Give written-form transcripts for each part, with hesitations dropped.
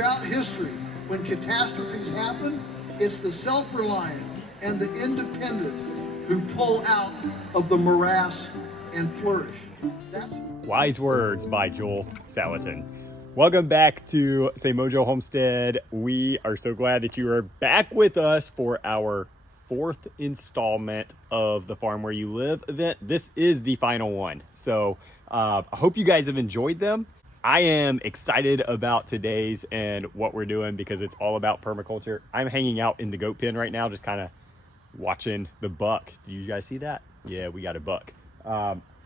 Throughout history, when catastrophes happen, it's the self-reliant and the independent who pull out of the morass and flourish. Wise words by Joel Salatin. Welcome back to Say Mojo Homestead. We are so glad that you are back with us for our fourth installment of the Farm Where You Live event. This is the final one. So I hope you guys have enjoyed them. I am excited about today's and what we're doing because it's all about permaculture. I'm hanging out in the goat pen right now, just kind of watching the buck. Do you guys see that? Yeah, we got a buck.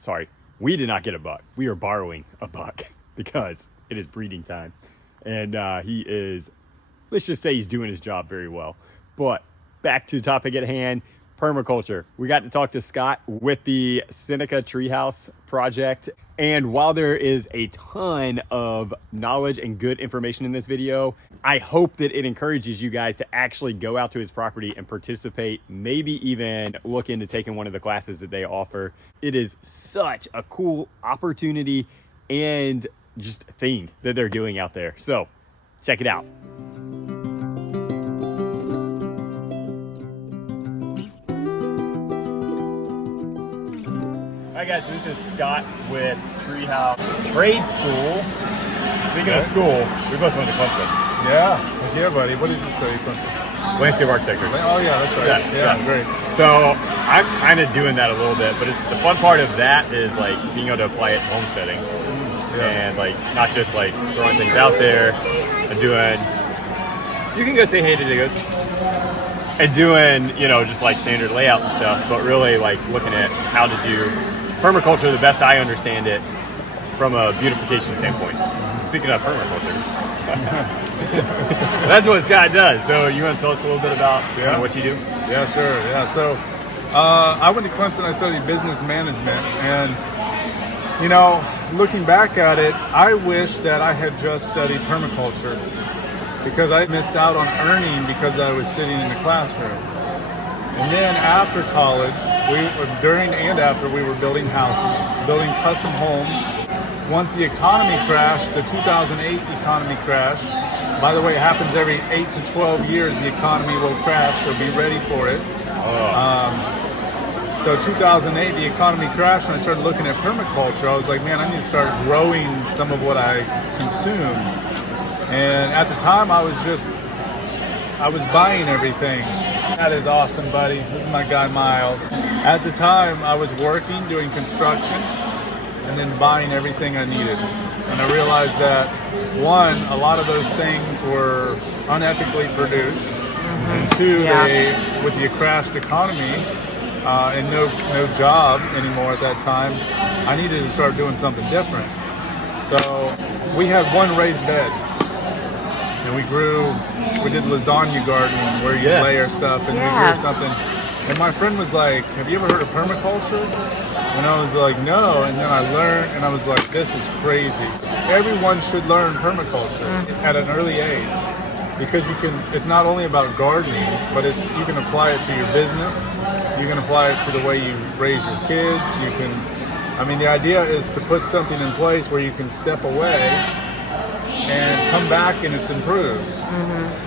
Sorry, we did not get a buck. We are borrowing a buck because it is breeding time. And he is, let's just say he's doing his job very well. But back to the topic at hand, permaculture. We got to talk to Scott with the Seneca Treehouse project. And while there is a ton of knowledge and good information in this video, I hope that it encourages you guys to actually go out to his property and participate, maybe even look into taking one of the classes that they offer. It is such a cool opportunity and just thing that they're doing out there. So check it out. Hi guys, so this is Scott with Treehouse Trade School. Speaking of school, we both went to Clemson. Yeah, buddy. What did you say? Landscape architecture. Oh yeah, that's right. Yeah, great. So I'm kind of doing that a little bit, but the fun part of that is like being able to apply it to homesteading. And like not just like throwing things out there and doing, you can go say hey to the goats and doing, you know, just like standard layout and stuff, but really like looking at how to do permaculture the best I understand it from a beautification standpoint. Speaking of permaculture, that's what Scott does. So you want to tell us a little bit about kind of what you do? Yeah, sure. Yeah, so I went to Clemson. I studied business management, and you know, looking back at it, I wish that I had just studied permaculture because I missed out on earning because I was sitting in the classroom. And then after college, during and after, we were building houses, building custom homes. Once the economy crashed, the 2008 economy crash, by the way, it happens every 8 to 12 years, the economy will crash, so be ready for it. So 2008, the economy crashed, and I started looking at permaculture. I was like, man, I need to start growing some of what I consume. And at the time, I was buying everything. That is awesome, buddy. This is my guy, Miles. At the time, I was working, doing construction, and then buying everything I needed. And I realized that, one, a lot of those things were unethically produced. And two, with the crashed economy, and no job anymore at that time, I needed to start doing something different. So we had one raised bed, and we did lasagna gardening where you layer stuff and we grew something. And my friend was like, have you ever heard of permaculture? And I was like, no. And then I learned, and I was like, this is crazy. Everyone should learn permaculture at an early age. Because it's not only about gardening, but you can apply it to your business. You can apply it to the way you raise your kids. The idea is to put something in place where you can step away and come back and it's improved.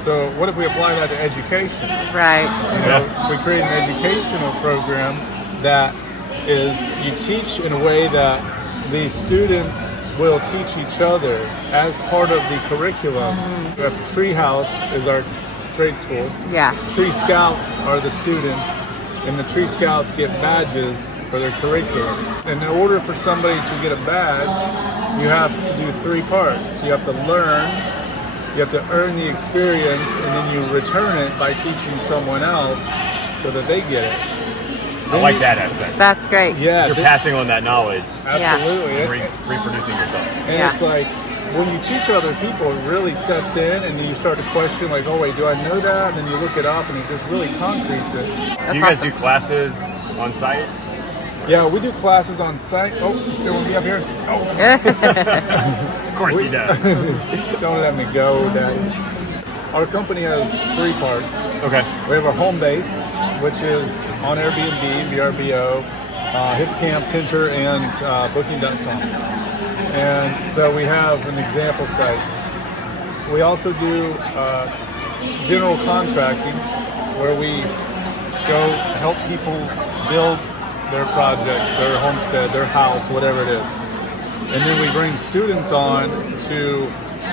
So what if we apply that to education? Right. We create an educational program that is, you teach in a way that the students will teach each other as part of the curriculum. We have Treehouse is our trade school. Yeah. Tree Scouts are the students, and the Tree Scouts get badges for their curriculum. And in order for somebody to get a badge, you have to do three parts. You have to learn, you have to earn the experience, and then you return it by teaching someone else so that they get it. I like that aspect. That's great. Yeah, you're passing on that knowledge. Absolutely. Reproducing yourself. And it's like, when you teach other people, it really sets in, and then you start to question, like, oh wait, do I know that? And then you look it up, and it just really concretes it. Do you guys do classes on site? Yeah, we do classes on site. Oh, you still want to be up here? Oh. Of course he does. Don't let me go, Daddy. Our company has three parts. Okay. We have our home base, which is on Airbnb, VRBO, HipCamp, Tinter, and Booking.com. And so we have an example site. we also do general contracting, where we go help people build their projects, their homestead, their house, whatever it is. And then we bring students on to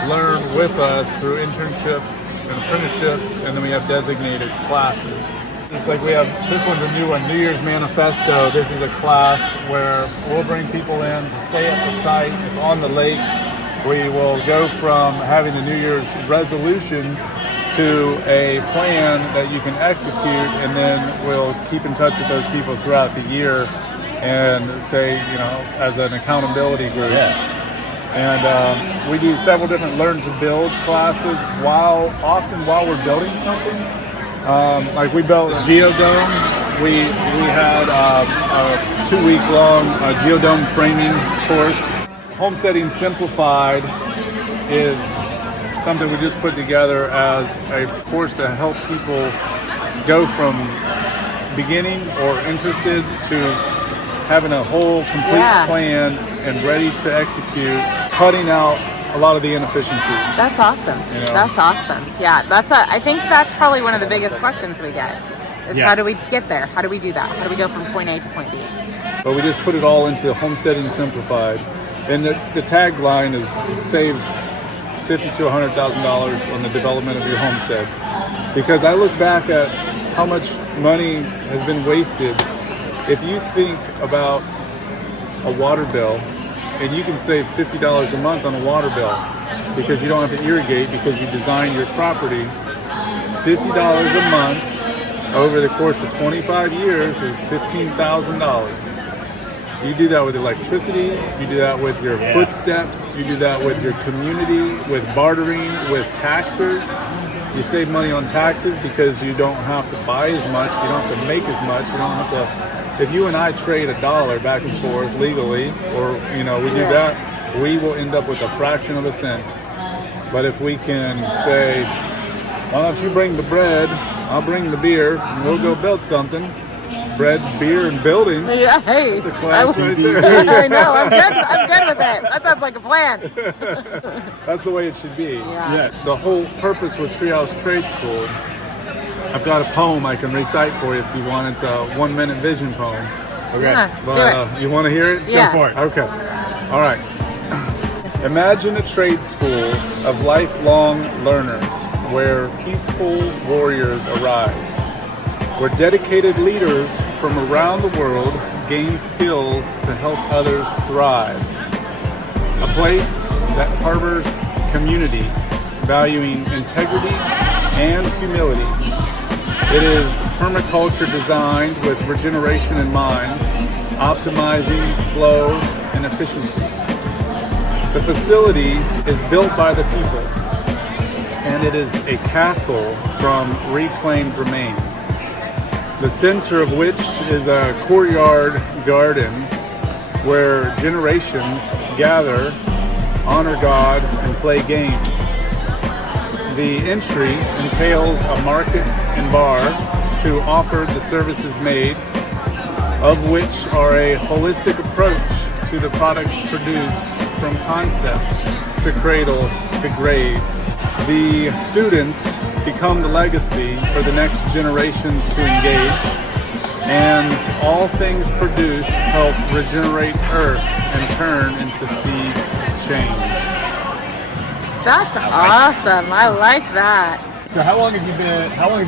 learn with us through internships and apprenticeships, and then we have designated classes. It's like we have, this one's a new one, New Year's Manifesto. This is a class where we'll bring people in to stay at the site. It's on the lake. We will go from having a New Year's resolution to a plan that you can execute, and then we'll keep in touch with those people throughout the year and say, you know, as an accountability group. Yeah. And we do several different learn to build classes often while we're building something. Like we built a geodome. We had a 2-week long geodome framing course. Homesteading Simplified is something we just put together as a course to help people go from beginning or interested to having a whole complete plan and ready to execute, cutting out a lot of the inefficiencies. That's awesome. You know? That's awesome. Yeah, I think that's probably one of the biggest questions we get is how do we get there? How do we do that? How do we go from point A to point B? But we just put it all into Homesteading Simplified. And the tagline is save $50,000 to $100,000 on the development of your homestead. Because I look back at how much money has been wasted. If you think about a water bill, and you can save $50 a month on a water bill because you don't have to irrigate because you design your property, $50 a month over the course of 25 years is $15,000. You do that with electricity, you do that with your footsteps, you do that with your community, with bartering, with taxes. You save money on taxes because you don't have to buy as much, you don't have to make as much, you don't have to. If you and I trade $1 back and forth legally, or we do that, we will end up with a fraction of a cent. But if we can say, why don't you bring the bread, I'll bring the beer, and we'll go build something. Bread, beer, and building. Yeah, hey. That's a class right there. I know, I'm good with it. That sounds like a plan. That's the way it should be. Yeah. The whole purpose with Treehouse Trade School, I've got a poem I can recite for you if you want. It's a 1-minute vision poem. Okay. Yeah, But, do it. You want to hear it? Yeah. Go for it. Okay. All right. Imagine a trade school of lifelong learners where peaceful warriors arise, where dedicated leaders from around the world gain skills to help others thrive. A place that harbors community, valuing integrity and humility. It is permaculture designed with regeneration in mind, optimizing flow and efficiency. The facility is built by the people, and it is a castle from reclaimed remains, the center of which is a courtyard garden where generations gather, honor God, and play games. The entry entails a market and bar to offer the services made, of which are a holistic approach to the products produced from concept to cradle to grave. The students become the legacy for the next generations to engage, and all things produced help regenerate Earth and turn into seeds of change. That's awesome. I like that. So how long have you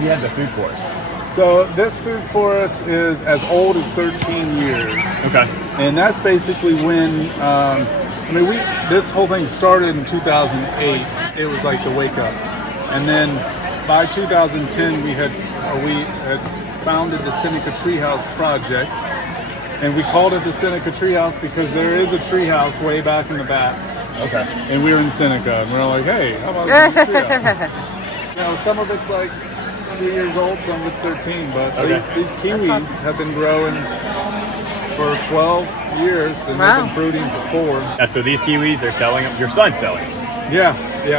had the food course? So this food forest is as old as 13 years. Okay. And that's basically when, this whole thing started in 2008. It was like the wake up. And then by 2010, we had founded the Seneca Treehouse project. And we called it the Seneca Treehouse because there is a treehouse way back in the back. Okay. And we were in Seneca, and we were like, hey, how about a treehouse? Some of it's like 3 years old, some of it's 13, but these kiwis have been growing for 12 years, and they've been fruiting for 4. Yeah, so these kiwis are selling them. Your son's selling them. Yeah.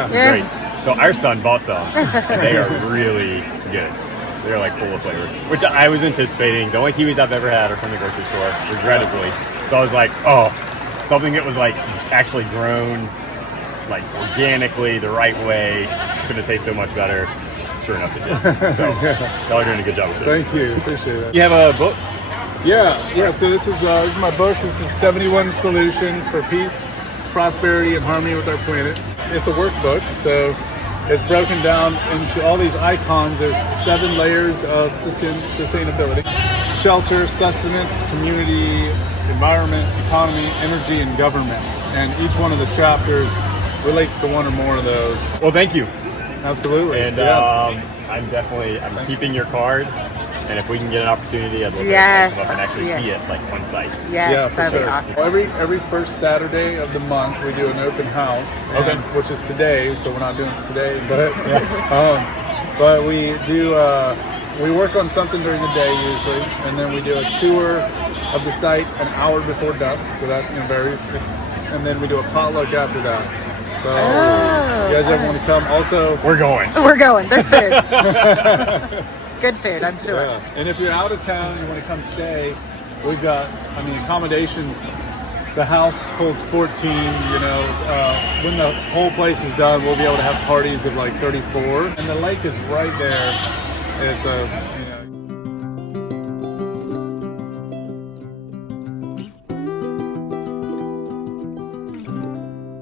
Great. So our son bought some, and they are really good. They're like full of flavor, which I was anticipating. The only kiwis I've ever had are from the grocery store, regrettably. So I was like, oh, something that was like actually grown like organically the right way, it's going to taste so much better. Sure enough, it did. So y'all are doing a good job with this. Thank you, appreciate it. You have a book? Yeah. So this is my book. This is 71 Solutions for Peace, Prosperity, and Harmony with Our Planet. It's a workbook, so it's broken down into all these icons. There's 7 layers of sustainability: shelter, sustenance, community, environment, economy, energy, and government. And each one of the chapters relates to one or more of those. Well, thank you. Absolutely. And I'm keeping your card. And if we can get an opportunity, I'd love Yes. to come up and actually Yes. see it like on site. Yes, Yeah, for that'd sure. be awesome. Well, every first Saturday of the month, we do an open house, which is today, so we're not doing it today. But we do we work on something during the day usually, and then we do a tour of the site an hour before dusk, so that varies, and then we do a potluck after that. So you guys ever want to come? Also, We're going. We're going. There's food. Good food, I'm sure. yeah. And if you're out of town and you want to come stay, we've got, accommodations. The house holds 14, when the whole place is done, we'll be able to have parties of like 34. And the lake is right there. It's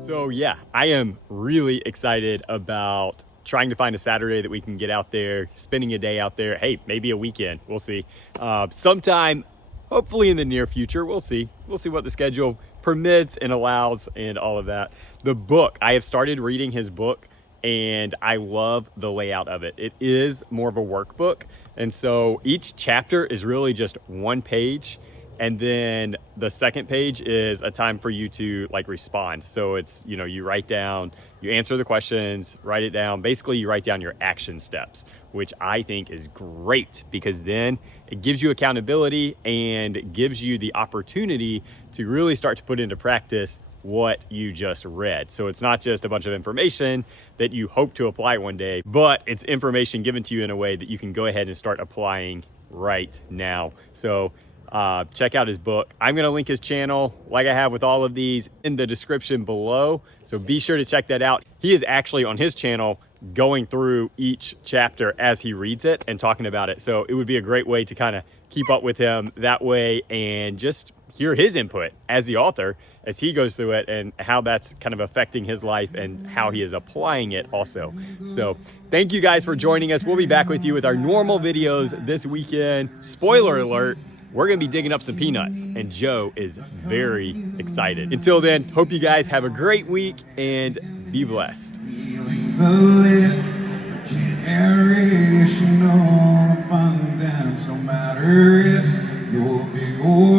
So yeah, I am really excited about trying to find a Saturday that we can get out there, spending a day out there. Hey, maybe a weekend. We'll see. Sometime, hopefully in the near future. We'll see. We'll see what the schedule permits and allows and all of that. The book, I have started reading his book and I love the layout of it. It is more of a workbook. And so each chapter is really just one page. And then the second page is a time for you to like respond. So it's, you write down, you answer the questions, write it down. Basically, you write down your action steps, which I think is great because then it gives you accountability and gives you the opportunity to really start to put into practice what you just read. So it's not just a bunch of information that you hope to apply one day, but it's information given to you in a way that you can go ahead and start applying right now. So check out his book. I'm going to link his channel like I have with all of these in the description below. So be sure to check that out. He is actually on his channel going through each chapter as he reads it and talking about it. So it would be a great way to kind of keep up with him that way and just hear his input as the author as he goes through it and how that's kind of affecting his life and how he is applying it also. So thank you guys for joining us. We'll be back with you with our normal videos this weekend. Spoiler alert, we're going to be digging up some peanuts, and Joe is very excited. Until then, hope you guys have a great week and be blessed. Generational abundance, no matter if you're big or